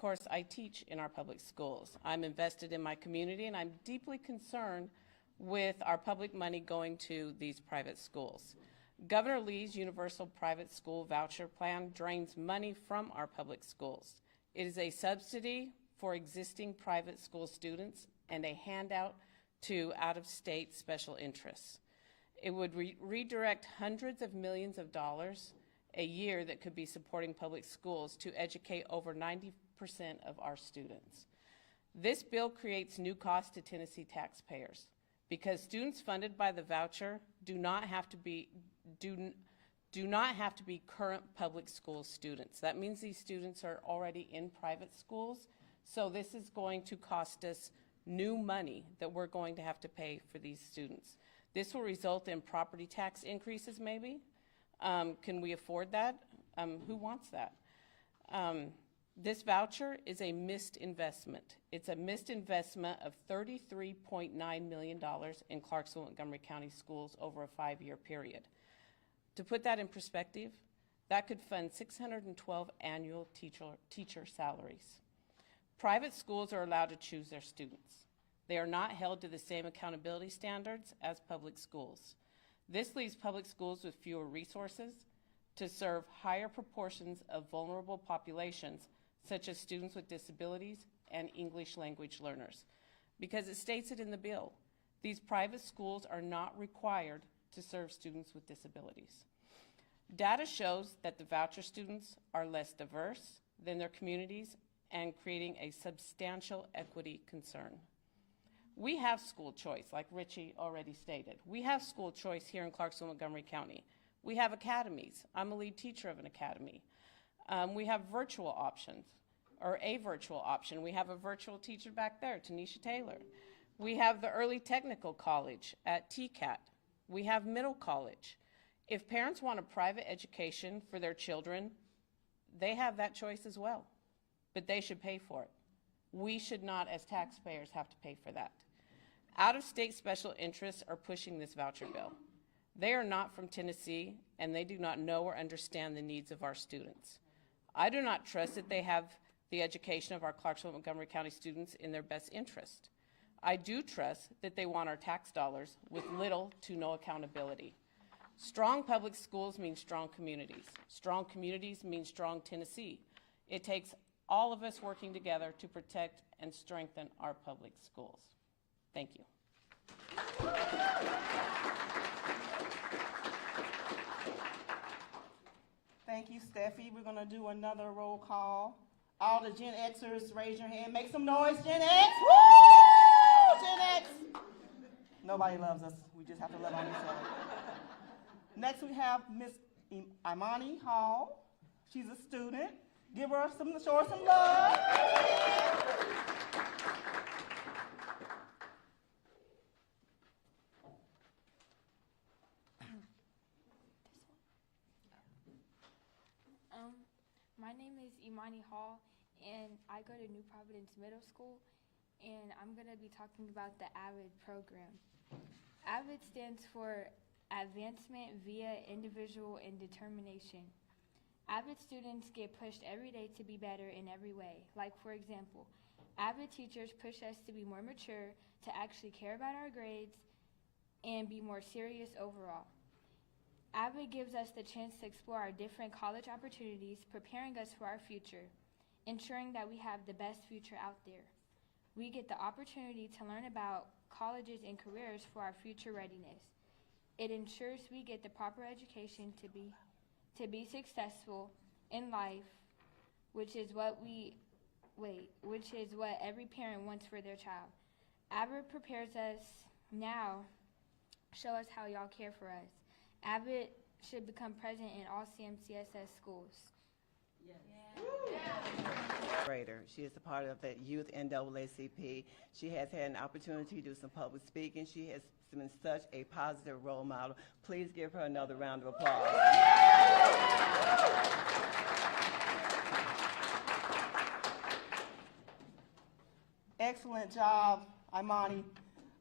course, I teach in our public schools. I'm invested in my community, and I'm deeply concerned with our public money going to these private schools. Governor Lee's Universal Private School Voucher Plan drains money from our public schools. It is a subsidy for existing private school students and a handout to out-of-state special interests. It would redirect hundreds of millions of dollars a year that could be supporting public schools to educate over 90% of our students. This bill creates new costs to Tennessee taxpayers because students funded by the voucher do not have to be current public school students. That means these students are already in private schools, so this is going to cost us new money that we're going to have to pay for these students. This will result in property tax increases maybe. Can we afford that? Who wants that? This voucher is a missed investment. It's a missed investment of $33.9 million in Clarksville and Montgomery County schools over a 5-year period. To put that in perspective, that could fund 612 annual teacher salaries. Private schools are allowed to choose their students. They are not held to the same accountability standards as public schools. This leaves public schools with fewer resources to serve higher proportions of vulnerable populations, such as students with disabilities and English language learners. Because it states it in the bill, these private schools are not required to serve students with disabilities. Data shows that the voucher students are less diverse than their communities and creating a substantial equity concern. We have school choice, like Richie already stated. We have school choice here in Clarksville, Montgomery County. We have academies. I'm a lead teacher of an academy. We have virtual options, or a virtual option. We have a virtual teacher back there, Tanisha Taylor. We have the early technical college at TCAT. We have middle college. If parents want a private education for their children, they have that choice as well, but they should pay for it. We should not, as taxpayers, have to pay for that. Out-of-state special interests are pushing this voucher bill. They are not from Tennessee, and they do not know or understand the needs of our students. I do not trust that they have the education of our Clarksville and Montgomery County students in their best interest. I do trust that they want our tax dollars with little to no accountability. Strong public schools mean strong communities. Strong communities mean strong Tennessee. It takes all of us working together to protect and strengthen our public schools. Thank you. Thank you, Steffi. We're going to do another roll call. All the Gen Xers, raise your hand. Make some noise, Gen X. Woo! Gen X. Nobody loves us. We just have to love on each other. Next, we have Miss Imani Hall. She's a student. Give her some, show her some love. My name is Imani Hall, and I go to New Providence Middle School, and I'm going to be talking about the AVID program. AVID stands for Advancement via Individual and Determination. AVID students get pushed every day to be better in every way. Like, for example, AVID teachers push us to be more mature, to actually care about our grades, and be more serious overall. AVID gives us the chance to explore our different college opportunities, preparing us for our future, ensuring that we have the best future out there. We get the opportunity to learn about colleges and careers for our future readiness. It ensures we get the proper education to be successful in life, which is what every parent wants for their child. AVID prepares us now, show us how y'all care for us. AVID should become present in all CMCSS schools. Yes. She is a part of the Youth NAACP. She has had an opportunity to do some public speaking. She has been such a positive role model. Please give her another round of applause. Excellent job, Imani.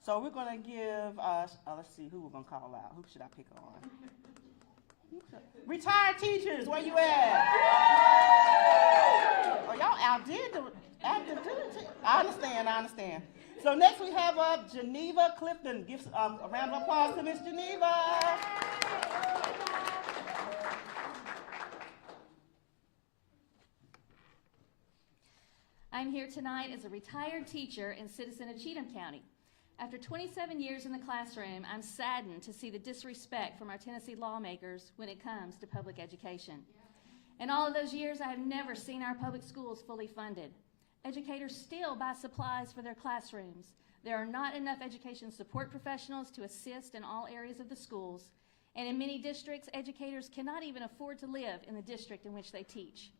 So we're going to give, let's see who we're going to call out. Who should I pick on? Retired teachers, where you at? Oh, y'all outdid the active duty. I understand. So next we have Geneva Clifton. Give a round of applause to Miss Geneva. I'm here tonight as a retired teacher and citizen of Cheatham County. After 27 years in the classroom, I'm saddened to see the disrespect from our Tennessee lawmakers when it comes to public education. In all of those years, I have never seen our public schools fully funded. Educators still buy supplies for their classrooms. There are not enough education support professionals to assist in all areas of the schools. And in many districts, educators cannot even afford to live in the district in which they teach.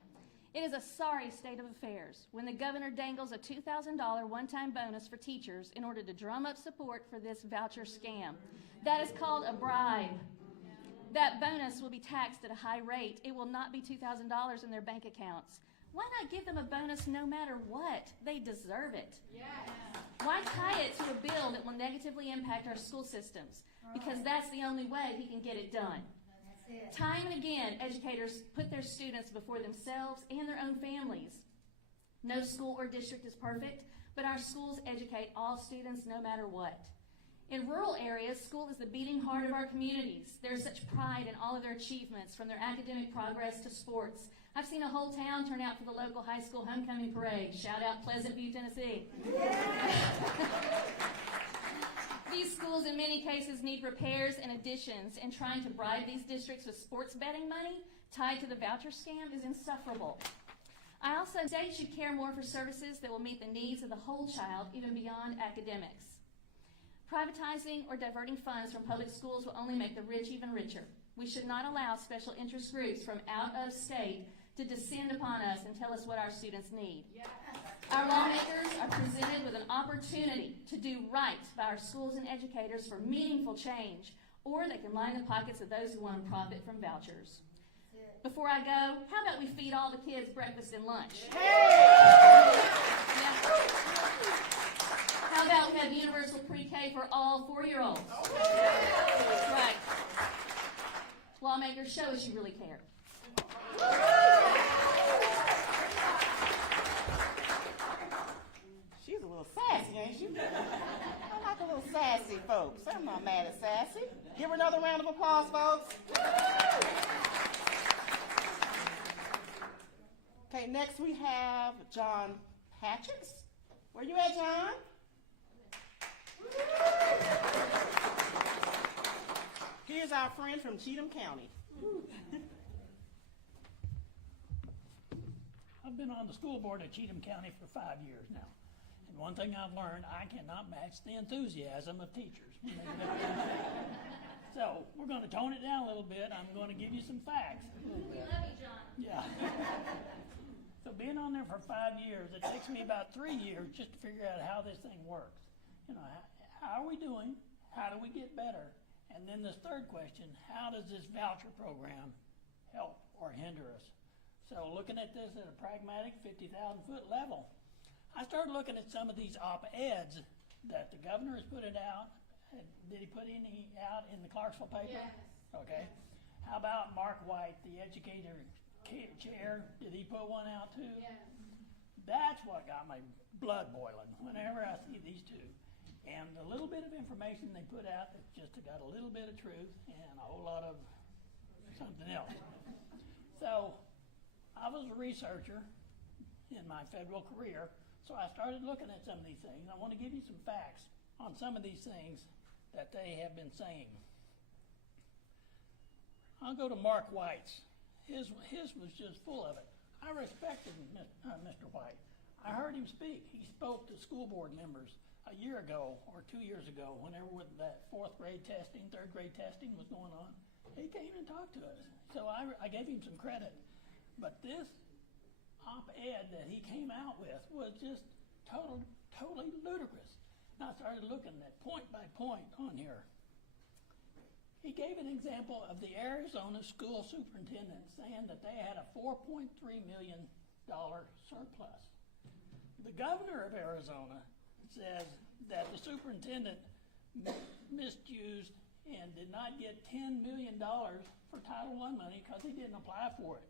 It is a sorry state of affairs when the governor dangles a $2,000 one-time bonus for teachers in order to drum up support for this voucher scam. That is called a bribe. That bonus will be taxed at a high rate. It will not be $2,000 in their bank accounts. Why not give them a bonus no matter what? They deserve it. Yes. Why tie it to a bill that will negatively impact our school systems? Because that's the only way he can get it done. Time and again, educators put their students before themselves and their own families. No school or district is perfect, but our schools educate all students no matter what. In rural areas, school is the beating heart of our communities. There's such pride in all of their achievements, from their academic progress to sports. I've seen a whole town turn out for the local high school homecoming parade. Shout out Pleasant View, Tennessee. These schools in many cases need repairs and additions, and trying to bribe these districts with sports betting money tied to the voucher scam is insufferable. I also say states should care more for services that will meet the needs of the whole child, even beyond academics. Privatizing or diverting funds from public schools will only make the rich even richer. We should not allow special interest groups from out of state to descend upon us and tell us what our students need. Yes. Our lawmakers are presented with an opportunity to do right by our schools and educators for meaningful change, or they can line the pockets of those who want to profit from vouchers. Before I go, how about we feed all the kids breakfast and lunch? Yeah. How about we have universal pre-K for all 4-year-olds? That's right. Lawmakers, show us you really care. She's a little sassy, ain't she? I like a little sassy, folks. I'm not mad at sassy. Give her another round of applause, folks. Okay, next we have John Patches. Where you at, John? Here's our friend from Cheatham County. I've been on the school board at Cheatham County for 5 years now. And one thing I've learned, I cannot match the enthusiasm of teachers. So we're going to tone it down a little bit. I'm going to give you some facts. We love you, John. Yeah. So being on there for 5 years, it takes me about 3 years just to figure out how this thing works. You know, how are we doing? How do we get better? And then this third question, how does this voucher program help or hinder us? So looking at this at a pragmatic 50,000-foot level, I started looking at some of these op-eds that the governor has put it out. Did he put any out in the Clarksville paper? Yes. Okay. How about Mark White, the educator chair? Did he put one out too? Yes. That's what got my blood boiling whenever I see these two. And the little bit of information they put out that's just got a little bit of truth and a whole lot of something else. So I was a researcher in my federal career, so I started looking at some of these things. I want to give you some facts on some of these things that they have been saying. I'll go to Mark White's. His was just full of it. I respected Mr. White. I heard him speak. He spoke to school board members a year ago or 2 years ago, whenever that 4th grade testing, 3rd grade testing was going on. He came and talked to us. So I gave him some credit. But this op-ed that he came out with was just totally ludicrous. And I started looking at point by point on here. He gave an example of the Arizona school superintendent saying that they had a $4.3 million surplus. The governor of Arizona says that the superintendent misused and did not get $10 million for Title I money because he didn't apply for it.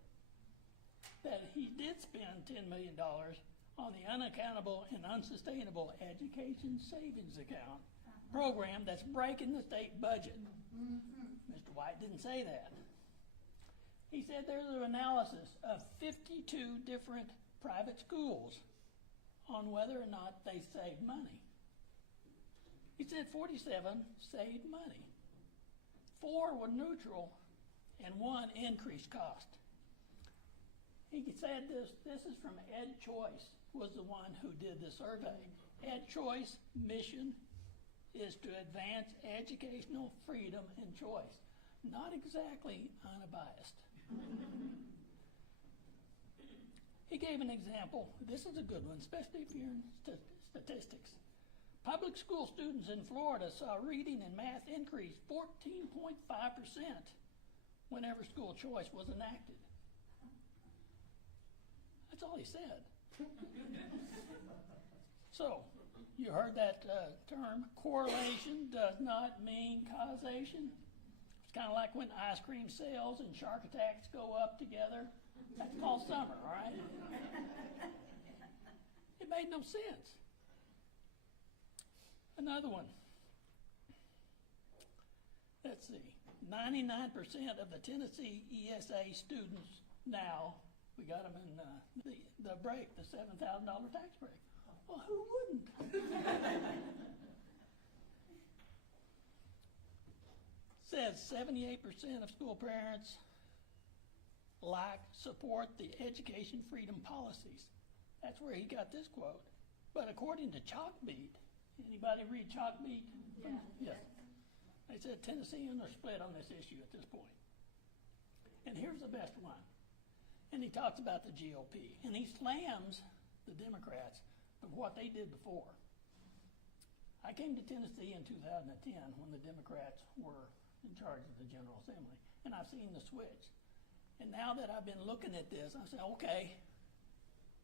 That he did spend $10 million on the unaccountable and unsustainable education savings account program that's breaking the state budget. Mr. White didn't say that. He said there's an analysis of 52 different private schools on whether or not they saved money. He said 47 saved money. 4 were neutral and 1 increased cost. He said this is from Ed Choice, was the one who did the survey. Ed Choice mission is to advance educational freedom and choice. Not exactly unbiased. He gave an example. This is a good one, especially if you're in statistics. Public school students in Florida saw reading and math increase 14.5% whenever school choice was enacted. That's all he said. So, you heard that term, correlation does not mean causation. It's kind of like when ice cream sales and shark attacks go up together. That's called summer, all right? It made no sense. Another one. Let's see. 99% of the Tennessee ESA students now, we got them in the break, the $7,000 tax break. Well, who wouldn't? Says 78% of school parents support the education freedom policies. That's where he got this quote. But according to Chalkbeat, anybody read Chalkbeat? Yeah. Yes. They said Tennesseans are split on this issue at this point. And here's the best one. And he talks about the GOP. And he slams the Democrats for what they did before. I came to Tennessee in 2010 when the Democrats were in charge of the General Assembly. And I've seen the switch. And now that I've been looking at this, I say, okay,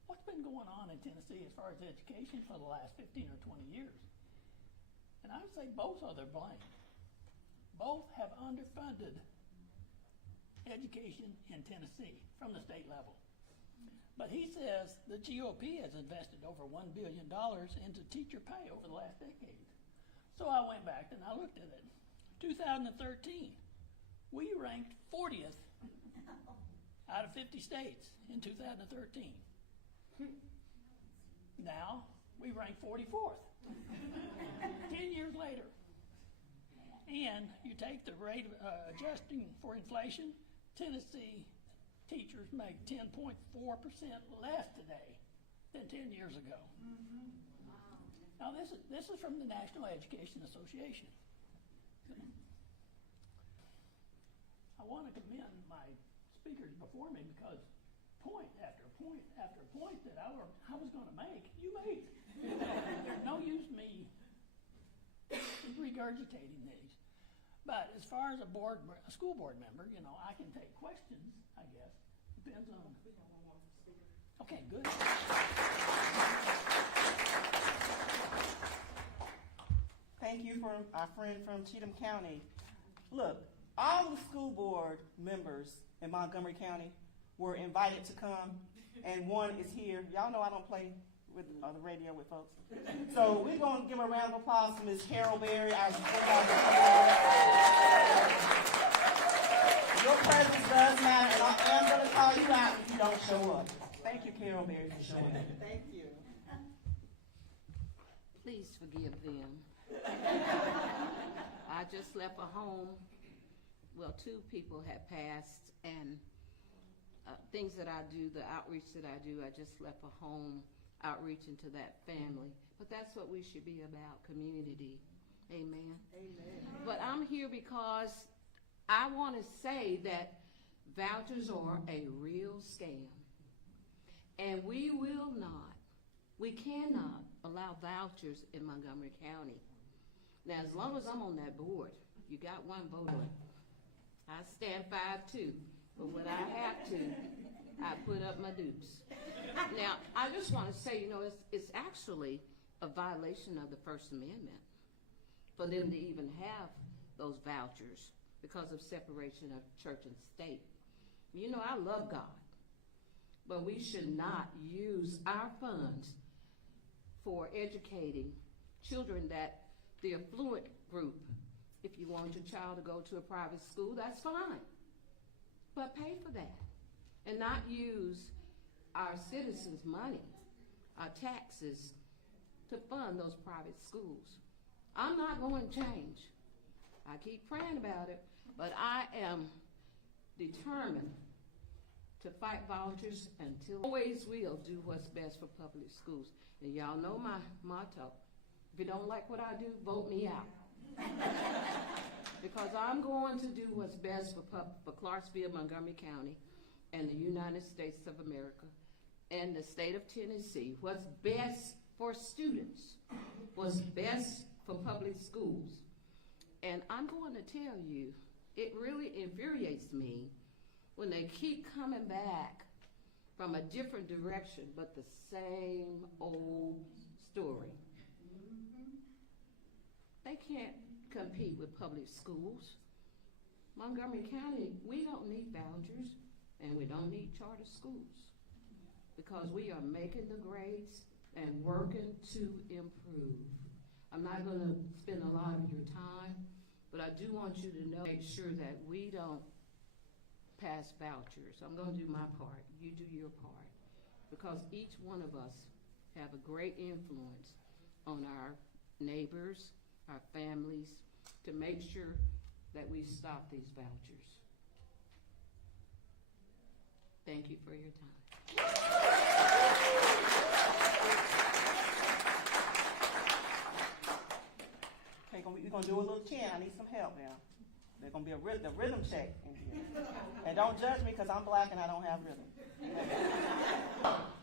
what's been going on in Tennessee as far as education for the last 15 or 20 years? And I would say both are to blame. Both have underfunded education in Tennessee from the state level. But he says the GOP has invested over $1 billion into teacher pay over the last decade. So I went back and I looked at it. 2013, we ranked 40th out of 50 states in 2013. Now we rank 44th, 10 years later. And you take the rate of adjusting for inflation, Tennessee teachers make 10.4% less today than 10 years ago. Now this is from the National Education Association. I want to commend my speakers before me because point after point after point that I was going to make, you made. There's no use me regurgitating these. But as far as a school board member, you know, I can take questions, I guess. Depends on. Okay, good. Thank you for our friend from Cheatham County. Look, all the school board members in Montgomery County were invited to come, and one is here. Y'all know I don't play with the radio with folks. So we're going to give a round of applause to Ms. Carol Berry, our supervisor. Your presence does matter, and I am going to call you out if you don't show up. Thank you, Carol Berry, for showing up. Thank you. Please forgive them. I just left a home. Well, 2 people had passed, and things that I do, the outreach that I do, I just left a home outreach into that family. But that's what we should be about, community. Amen. Amen. But I'm here because I want to say that vouchers are a real scam. And we cannot allow vouchers in Montgomery County. Now, as long as I'm on that board, you got one vote on it. I stand 5'2", but when I have to, I put up my dukes. Now, I just want to say, you know, it's actually a violation of the First Amendment for them to even have those vouchers because of separation of church and state. You know, I love God, but we should not use our funds for educating children that the affluent group, if you want your child to go to a private school, that's fine. But pay for that and not use our citizens' money, our taxes, to fund those private schools. I'm not going to change. I keep praying about it, but I am determined to fight vouchers until always will do what's best for public schools. And y'all know my motto. If you don't like what I do, vote me out. Because I'm going to do what's best for Clarksville, Montgomery County, and the United States of America, and the state of Tennessee. What's best for students, what's best for public schools. And I'm going to tell you, it really infuriates me when they keep coming back from a different direction, but the same old story. They can't compete with public schools. Montgomery County, we don't need vouchers, and we don't need charter schools, because we are making the grades and working to improve. I'm not going to spend a lot of your time, but I do want you to know, make sure that we don't pass vouchers. I'm going to do my part. You do your part. Because each one of us have a great influence on our neighbors, our families, to make sure that we stop these vouchers. Thank you for your time. Okay, we're gonna do a little chant. I need some help now. There's gonna be a rhythm check in here. And don't judge me because I'm black and I don't have rhythm.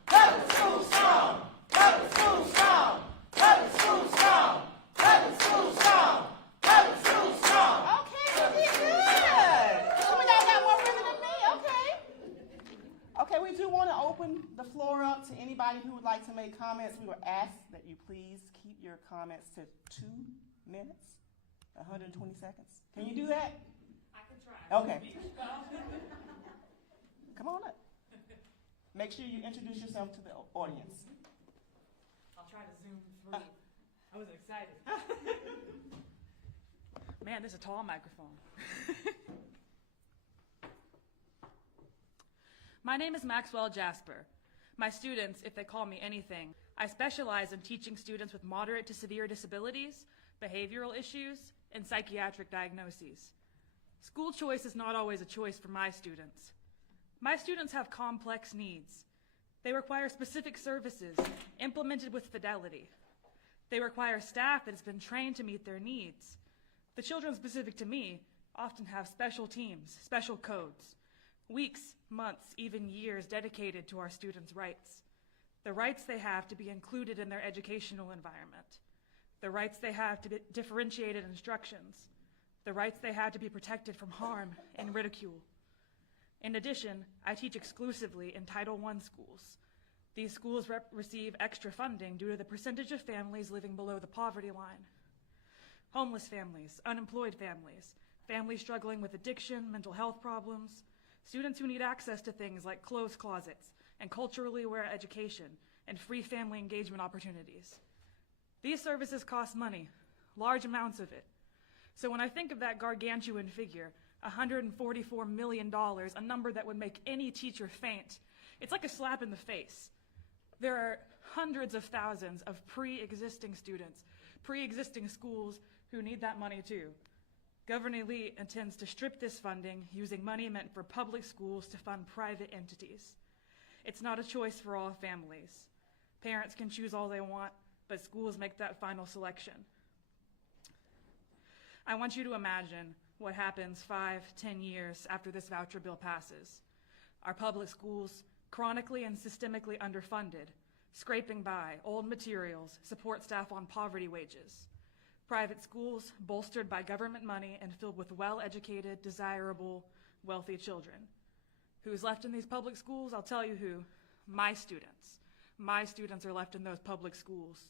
Public school strong! Public school strong! Public school strong! Public school strong! Public school strong! Okay, you did good. Some of y'all got more rhythm than me. Okay. Okay, we do want to open the floor up to anybody who would like to make comments. We were asked that you please keep your comments to 2 minutes, 120 seconds. Can you do that? I can try. Okay. Come on up. Make sure you introduce yourself to the audience. I'll try to zoom through. I was excited. Man, this is a tall microphone. My name is Maxwell Jasper. My students, if they call me anything, I specialize in teaching students with moderate to severe disabilities, behavioral issues, and psychiatric diagnoses. School choice is not always a choice for my students. My students have complex needs. They require specific services implemented with fidelity. They require staff that has been trained to meet their needs. The children specific to me often have special teams, special codes, weeks, months, even years dedicated to our students' rights. The rights they have to be included in their educational environment. The rights they have to be differentiated instructions. The rights they have to be protected from harm and ridicule. In addition, I teach exclusively in Title I schools. These schools receive extra funding due to the percentage of families living below the poverty line. Homeless families, unemployed families, families struggling with addiction, mental health problems, students who need access to things like clothes closets and culturally aware education and free family engagement opportunities. These services cost money, large amounts of it. So when I think of that gargantuan figure, $144 million, a number that would make any teacher faint, it's like a slap in the face. There are hundreds of thousands of pre-existing students, pre-existing schools who need that money too. Governor Lee intends to strip this funding using money meant for public schools to fund private entities. It's not a choice for all families. Parents can choose all they want, but schools make that final selection. I want you to imagine what happens 5, 10 years after this voucher bill passes. Our public schools, chronically and systemically underfunded, scraping by, old materials, support staff on poverty wages. Private schools bolstered by government money and filled with well-educated, desirable, wealthy children. Who's left in these public schools? I'll tell you who. My students. My students are left in those public schools.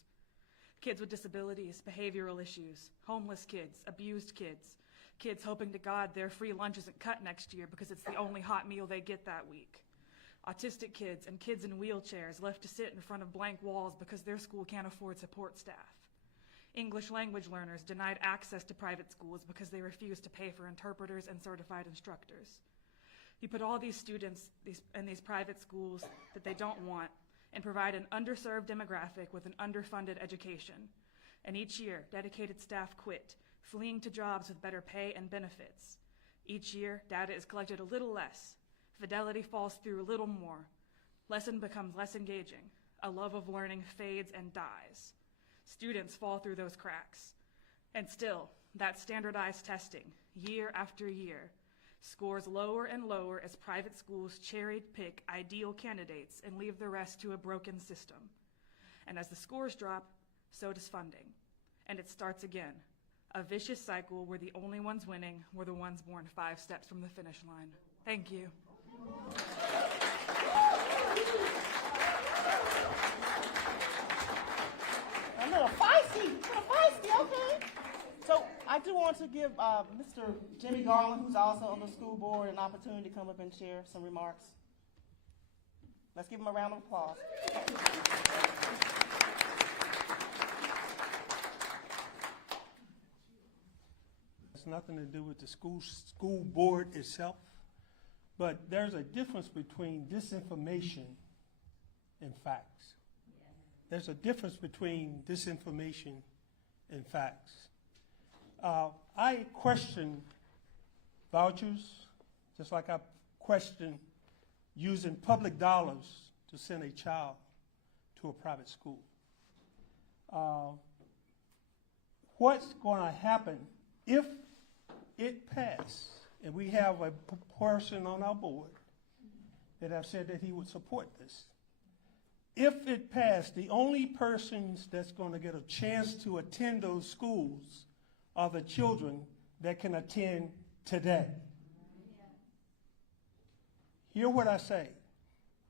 Kids with disabilities, behavioral issues, homeless kids, abused kids, Kids hoping to God their free lunch isn't cut next year because it's the only hot meal they get that week. Autistic kids and kids in wheelchairs left to sit in front of blank walls because their school can't afford support staff. English language learners denied access to private schools because they refused to pay for interpreters and certified instructors. You put all these students in these private schools that they don't want and provide an underserved demographic with an underfunded education. And each year, dedicated staff quit, fleeing to jobs with better pay and benefits. Each year, data is collected a little less. Fidelity falls through a little more. Lesson becomes less engaging. A love of learning fades and dies. Students fall through those cracks. And still, that standardized testing, year after year, scores lower and lower as private schools cherry-pick ideal candidates and leave the rest to a broken system. And as the scores drop, so does funding. And it starts again, a vicious cycle where the only ones winning were the ones born 5 steps from the finish line. Thank you. A little feisty, okay. So I do want to give Mr. Jimmy Garland, who's also on the school board, an opportunity to come up and share some remarks. Let's give him a round of applause. It's nothing to do with the school board itself, but there's a difference between disinformation and facts. There's a difference between disinformation and facts. I question vouchers, just like I question using public dollars to send a child to a private school. What's going to happen if it passed, and we have a person on our board that have said that he would support this. If it passed, the only persons that's going to get a chance to attend those schools are the children that can attend today. Hear what I say.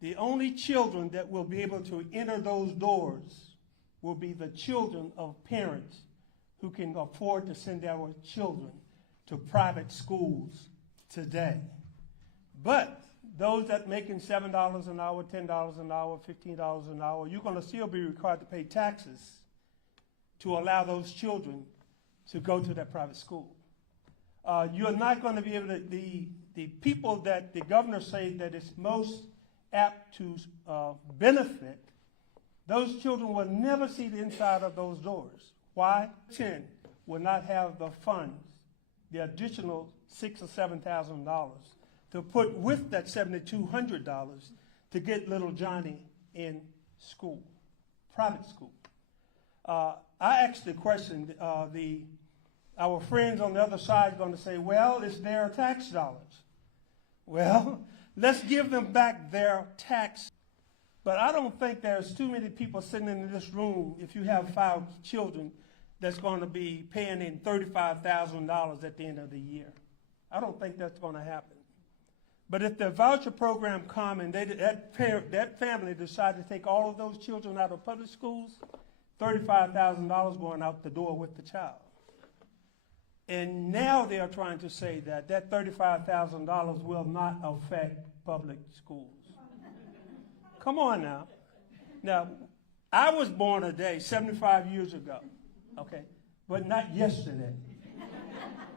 The only children that will be able to enter those doors will be the children of parents who can afford to send their children to private schools today. But those that making $7 an hour, $10 an hour, $15 an hour, you're going to still be required to pay taxes to allow those children to go to that private school. You're not going to be able to, the people that the governor say that is most apt to benefit, those children will never see the inside of those doors. Why? 10 will not have the funds, the additional $6,000 or $7,000 to put with that $7,200 to get little Johnny in school, private school. I asked the question, our friends on the other side are going to say, well, it's their tax dollars. Well, let's give them back their tax. But I don't think there's too many people sitting in this room, if you have 5 children, that's going to be paying in $35,000 at the end of the year. I don't think that's going to happen. But if the voucher program come and that family decide to take all of those children out of public schools, $35,000 going out the door with the child. And now they are trying to say that that $35,000 will not affect public schools. Come on now. Now, I was born a day 75 years ago, okay, but not yesterday.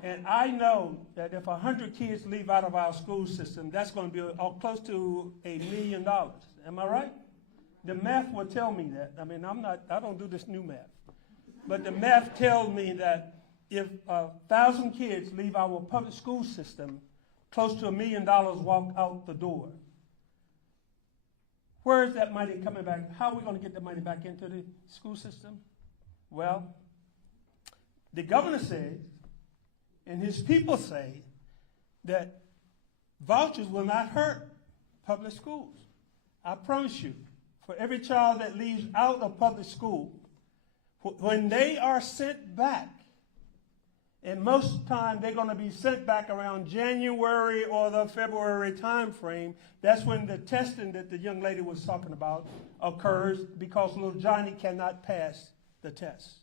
And I know that if 100 kids leave out of our school system, that's going to be close to $1 million. Am I right? The math will tell me that. I mean, I don't do this new math. But the math tells me that if 1,000 kids leave our public school system, close to $1 million walk out the door. Where is that money coming back? How are we going to get the money back into the school system? Well, the governor says, and his people say, that vouchers will not hurt public schools. I promise you, for every child that leaves out of public school, when they are sent back, and most time they're going to be sent back around January or the February time frame. That's when the testing that the young lady was talking about occurs because little Johnny cannot pass the test.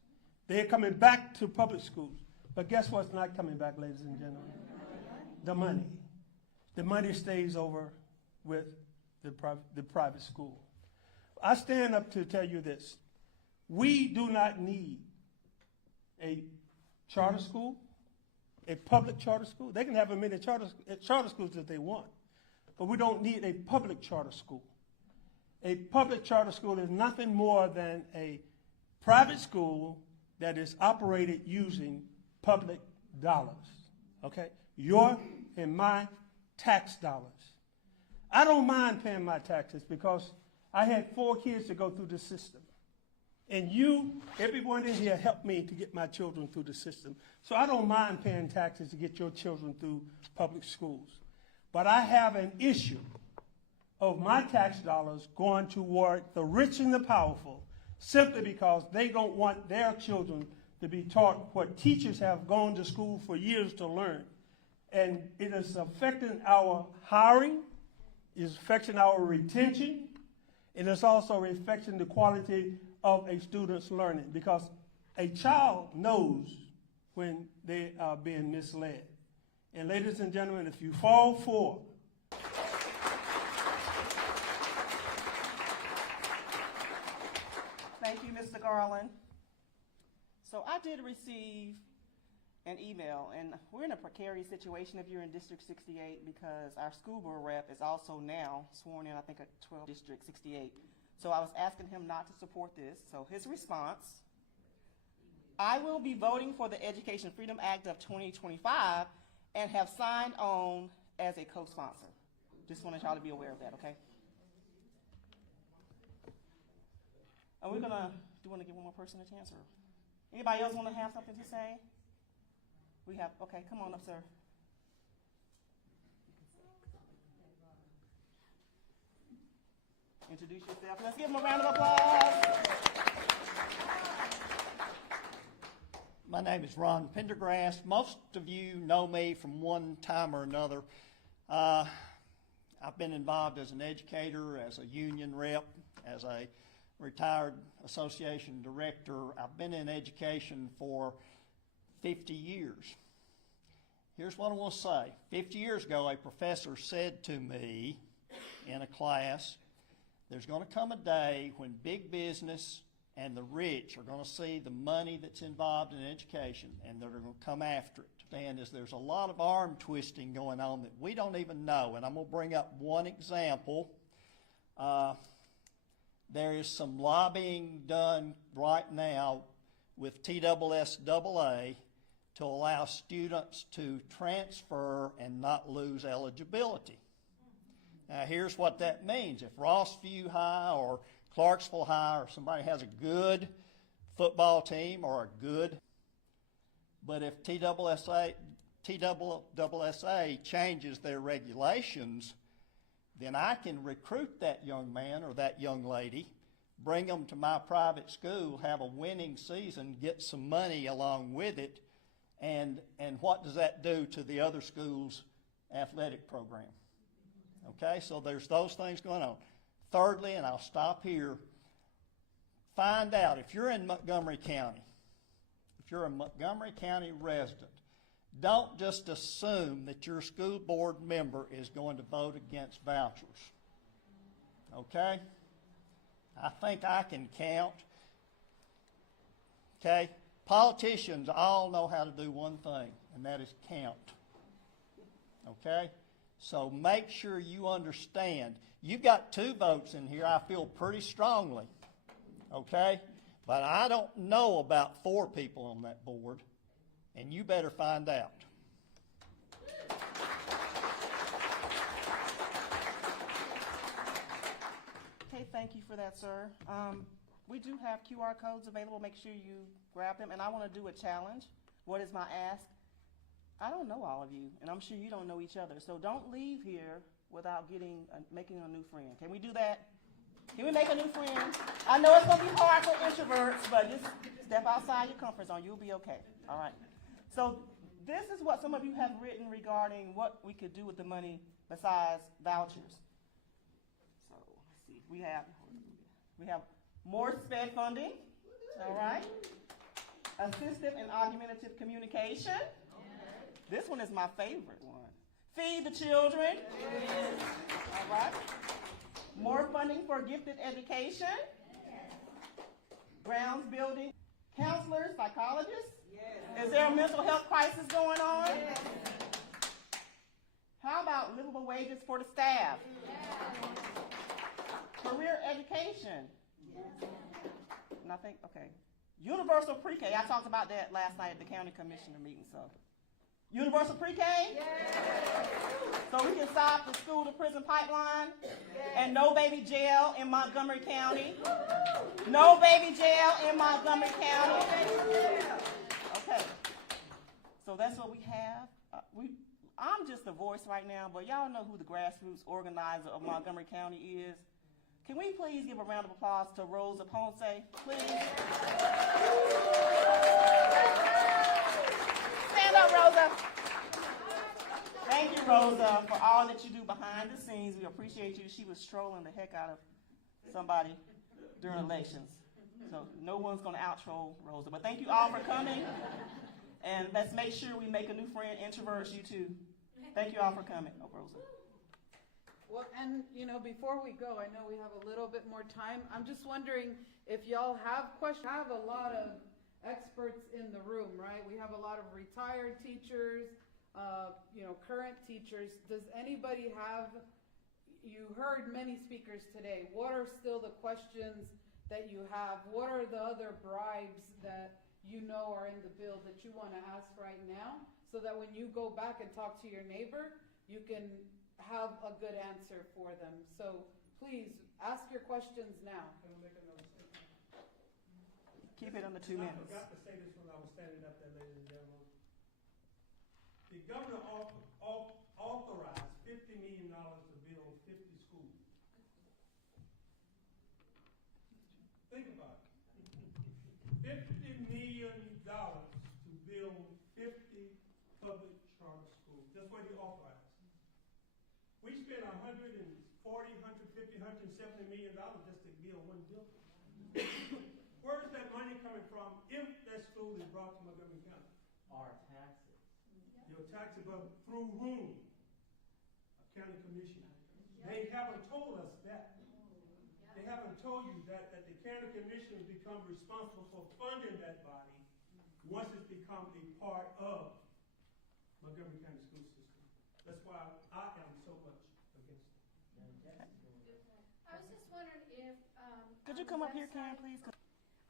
They're coming back to public schools. But guess what's not coming back, ladies and gentlemen? The money. The money stays over with the private school. I stand up to tell you this. We do not need a charter school, a public charter school. They can have as many charter schools as they want, but we don't need a public charter school. A public charter school is nothing more than a private school that is operated using public dollars, okay? Your and my tax dollars. I don't mind paying my taxes because I had 4 kids to go through the system. And you, everyone in here, helped me to get my children through the system. So I don't mind paying taxes to get your children through public schools. But I have an issue of my tax dollars going toward the rich and the powerful simply because they don't want their children to be taught what teachers have gone to school for years to learn. And it is affecting our hiring, it is affecting our retention, and it's also affecting the quality of a student's learning because a child knows when they are being misled. And ladies and gentlemen, if you fall for Thank you, Mr. Garland. So I did receive an email, and we're in a precarious situation if you're in District 68 because our school board rep is also now sworn in, I think, at 12 District 68. So I was asking him not to support this. So his response, I will be voting for the Education Freedom Act of 2025 and have signed on as a co-sponsor. Just wanted y'all to be aware of that, okay? And we're gonna, do you want to give one more person a chance, or anybody else want to have something to say? We have, okay, come on up, sir. Introduce yourself. Let's give him a round of applause. My name is Ron Pendergrass. Most of you know me from one time or another. I've been involved as an educator, as a union rep, as a retired association director. I've been in education for 50 years. Here's what I want to say. 50 years ago, a professor said to me in a class, there's going to come a day when big business and the rich are going to see the money that's involved in education, and they're going to come after it. And there's a lot of arm twisting going on that we don't even know. And I'm going to bring up one example. There is some lobbying done right now with TSSAA to allow students to transfer and not lose eligibility. Now, here's what that means. If Rossview High or Clarksville High or somebody has a good football team or a good, but if TSSAA changes their regulations, then I can recruit that young man or that young lady, bring them to my private school, have a winning season, get some money along with it, and what does that do to the other school's athletic program? Okay, so there's those things going on. Thirdly, and I'll stop here, find out if you're in Montgomery County, if you're a Montgomery County resident, don't just assume that your school board member is going to vote against vouchers. Okay? I think I can count. Okay? Politicians all know how to do one thing, and that is count. Okay? So make sure you understand. You've got 2 votes in here, I feel pretty strongly. Okay? But I don't know about 4 people on that board, and you better find out. Okay, thank you for that, sir. We do have QR codes available. Make sure you grab them. And I want to do a challenge. What is my ask? I don't know all of you, and I'm sure you don't know each other. So don't leave here without making a new friend. Can we do that? Can we make a new friend? I know it's going to be hard for introverts, but just step outside your comfort zone. You'll be okay. All right. So this is what some of you have written regarding what we could do with the money besides vouchers. So let's see. We have more SPED funding. All right. Assistive and augmentative communication. This one is my favorite one. Feed the children. All right. More funding for gifted education. Grounds building. Counselors, psychologists. Is there a mental health crisis going on? How about livable wages for the staff? Career education. Nothing? Okay. Universal pre-K. I talked about that last night at the county commissioner meeting, so. Universal pre-K? So we can stop the school to prison pipeline? And no baby jail in Montgomery County? No baby jail in Montgomery County? Okay. So that's what we have. I'm just the voice right now, but y'all know who the grassroots organizer of Montgomery County is. Can we please give a round of applause to Rosa Ponce, please? Stand up, Rosa. Thank you, Rosa, for all that you do behind the scenes. We appreciate you. She was strolling the heck out of somebody during elections. So no one's going to out-troll Rosa. But thank you all for coming. And let's make sure we make a new friend, introverts, you too. Thank you all for coming. Oh, Rosa. Well, and before we go, I know we have a little bit more time. I'm just wondering if y'all have questions. We have a lot of experts in the room, right? We have a lot of retired teachers, current teachers. Does anybody have, you heard many speakers today, what are still the questions that you have? What are the other bribes that are in the bill that you want to ask right now, so that when you go back and talk to your neighbor, you can have a good answer for them? So please ask your questions now. Can I make another statement? Keep it under 2 minutes. I forgot to say this when I was standing up there, ladies and gentlemen. The governor authorized $50 million to build 50 schools. Think about it. $50 million to build 50 public charter schools. That's what he authorized. We spent $140, $150, $170 million just to build one building. Where is that money coming from if that school is brought to Montgomery County? Our taxes. Your taxes, but through whom? A county commission. They haven't told us that. They haven't told you that the county commission has become responsible for funding that body once it's become a part of Montgomery County school system. That's why I am so much against it. I was just wondering if, Could you come up here, Karen, please?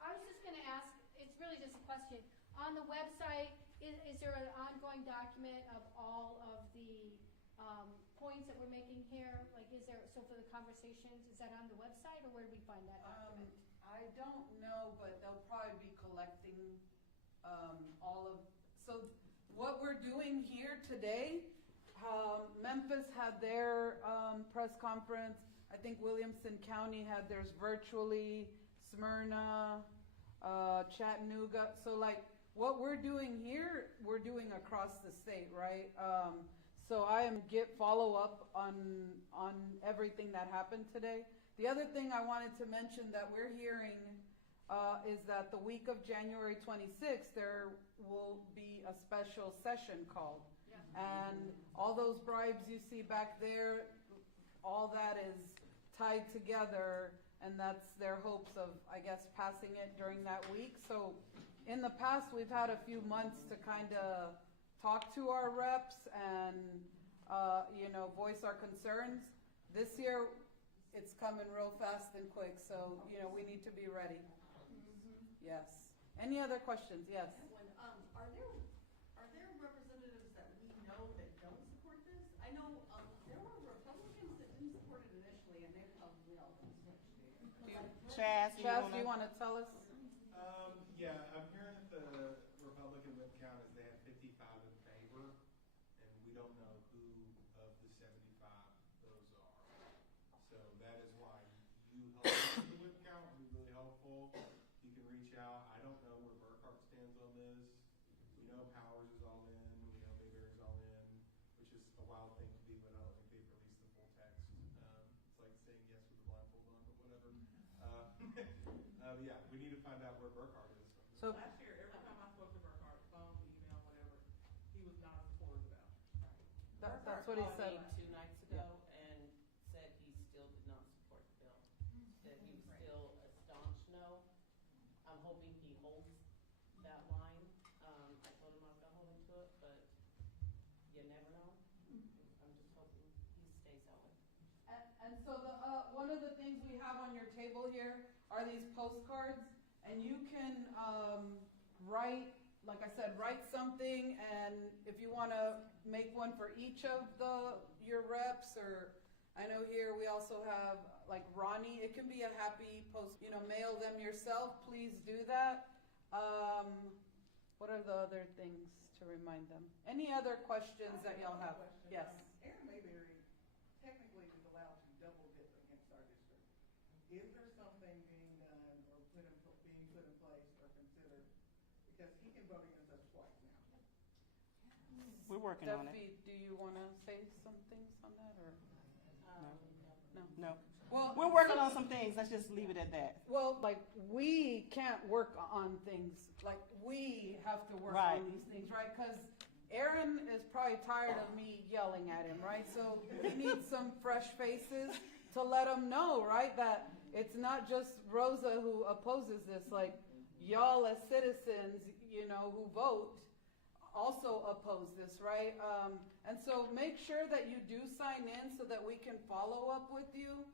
I was just gonna ask, it's really just a question. On the website, is there an ongoing document of all of the, points that we're making here? Like, is there, so for the conversations, is that on the website, or where do we find that document? I don't know, but they'll probably be collecting all of, so what we're doing here today, Memphis had their press conference. I think Williamson County had theirs virtually, Smyrna, Chattanooga. So like what we're doing here, we're doing across the state, right? So I am follow up on everything that happened today. The other thing I wanted to mention that we're hearing is that the week of January 26th, there will be a special session called. And all those bribes you see back there, all that is tied together, and that's their hopes of, I guess, passing it during that week. So in the past, we've had a few months to kind of talk to our reps and, voice our concerns. This year, it's coming real fast and quick, so, we need to be ready. Yes. Any other questions? Yes. Are there representatives that we know that don't support this? I know there were Republicans that didn't support it initially, and they've probably all been switched. Chaz, do you want to tell us? Yeah, I'm hearing that the Republican whip count is they have 55 in favor, and we don't know who of the 75 those are. So that is why you help with the whip count would be really helpful. You can reach out. I don't know where Burkhart stands on this. We know Powers is all in. We know Mayberry's all in, which is a wild thing to do, but I don't think they've released the full text. It's like saying yes with a blindfold on, but whatever. Yeah, we need to find out where Burkhart is. So Last year, every time I That's what he said. Called me 2 nights ago and said he still did not support the bill, that he was still a staunch no. I'm hoping he holds that line. I told him I was gonna hold him to it, but you never know. I'm just hoping he stays that way. And so one of the things we have on your table here are these postcards, and you can write, like I said, write something, and if you want to make one for each of your reps, or I know here we also have like Ronnie. It can be a happy post, mail them yourself. Please do that. What are the other things to remind them? Any other questions that y'all have? Yes. Aaron Mayberry technically is allowed to double dip against our district. Is there something being done or being put in place or considered? Because he can vote against us twice now. We're working on it. Steffi, do you want to say some things on that, or? No. Well, We're working on some things. Let's just leave it at that. Well, like, we can't work on things, like, we have to work Right. on these things, right? Because Aaron is probably tired of me yelling at him, right? So he needs some fresh faces to let him know, right, that it's not just Rosa who opposes this. Like, y'all as citizens, who vote also oppose this, right? And so make sure that you do sign in so that we can follow up with you.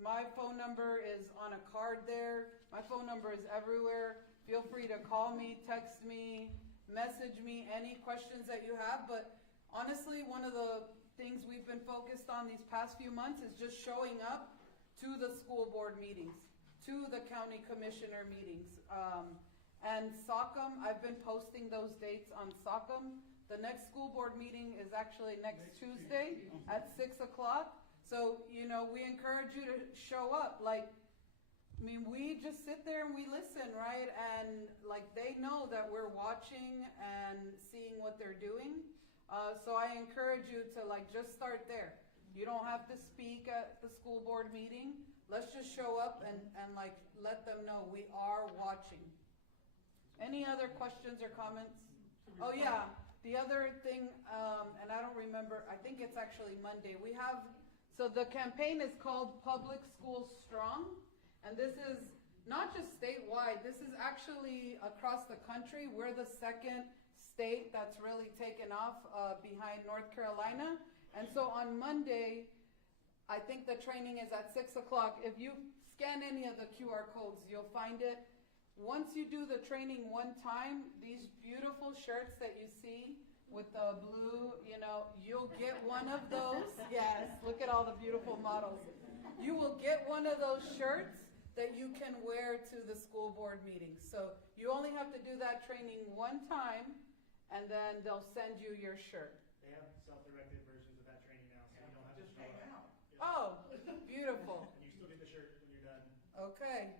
My phone number is on a card there. My phone number is everywhere. Feel free to call me, text me, message me, any questions that you have. But honestly, one of the things we've been focused on these past few months is just showing up to the school board meetings, to the county commissioner meetings. And SOCM, I've been posting those dates on SOCM. The next school board meeting is actually next Tuesday at 6 o'clock. So, we encourage you to show up. We just sit there and we listen, right? And they know that we're watching and seeing what they're doing. So I encourage you to just start there. You don't have to speak at the school board meeting. Let's just show up and let them know we are watching. Any other questions or comments? Oh yeah, the other thing, and I don't remember, I think it's actually Monday. So the campaign is called Public Schools Strong, and this is not just statewide, this is actually across the country. We're the second state that's really taken off behind North Carolina. And so on Monday, I think the training is at 6 o'clock. If you scan any of the QR codes, you'll find it. Once you do the training one time, these beautiful shirts that you see with the blue, you'll get one of those. Yes, look at all the beautiful models. You will get one of those shirts that you can wear to the school board meetings. So you only have to do that training one time, and then they'll send you your shirt. They have self-directed versions of that training now, so you don't have to show up. Oh, beautiful. And you still get the shirt when you're done. Okay.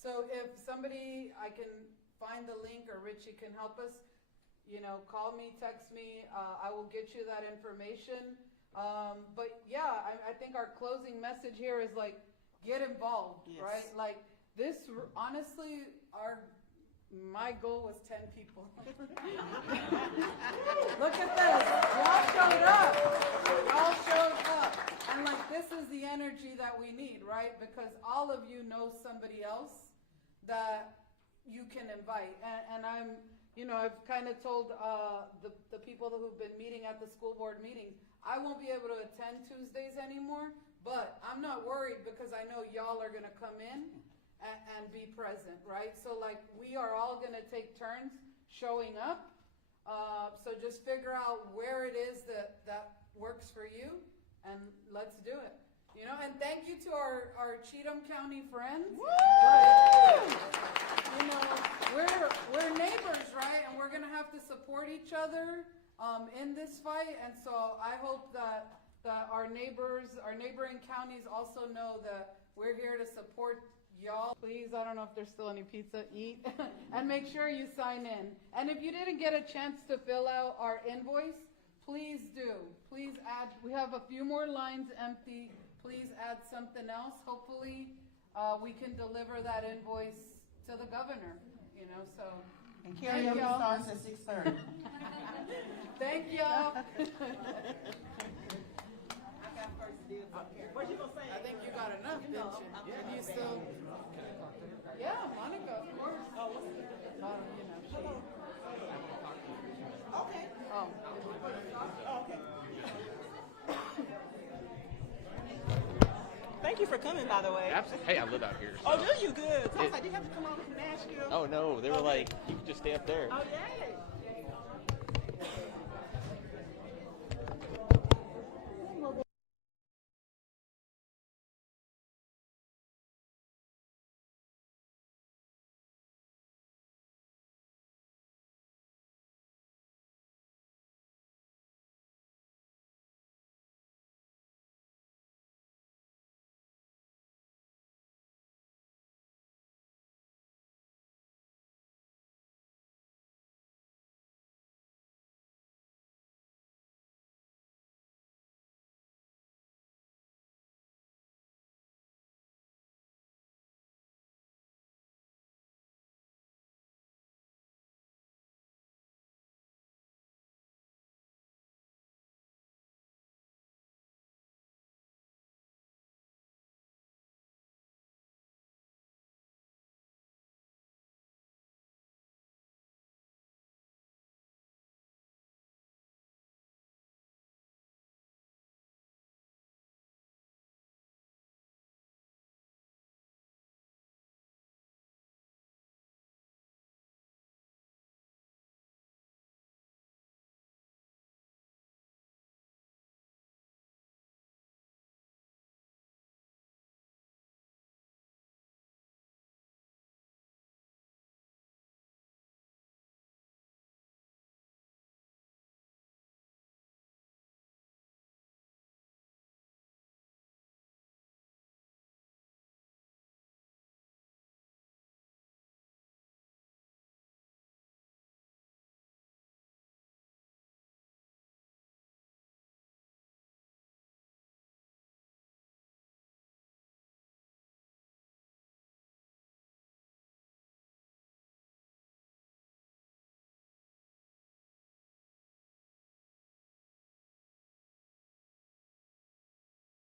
So if somebody, I can find the link, or Richie can help us, call me, text me, I will get you that information. But yeah, I think our closing message here is get involved, Yes. right? This, honestly, my goal was 10 people. Look at this, y'all showed up. Y'all showed up. And this is the energy that we need, right? Because all of you know somebody else that you can invite. And I'm, I've kind of told the people who've been meeting at the school board meetings, I won't be able to attend Tuesdays anymore, but I'm not worried because I know y'all are going to come in and be present, right? So we are all going to take turns showing up. So just figure out where it is that works for you, and let's do it. And thank you to our Cheatham County friends. We're neighbors, right? And we're going to have to support each other in this fight. And so I hope that our neighboring counties also know that we're here to support y'all. Please, I don't know if there's still any pizza, eat. And make sure you sign in. And if you didn't get a chance to fill out our invoice, please do. Please add, we have a few more lines empty. Please add something else. Hopefully, we can deliver that invoice to the governor, so And karaoke starts at 6:30. Thank y'all. What you gonna say? I think you got enough, didn't you? And you still. Yeah, Monica, of course. Oh, Okay. Oh. Okay. Thank you for coming, by the way. Absolutely. Hey, I live out here. Oh, so- do you? Good. So I was like, do you have to come over from Nashville? Oh no, they were like, you can just stay up there. Oh, yay.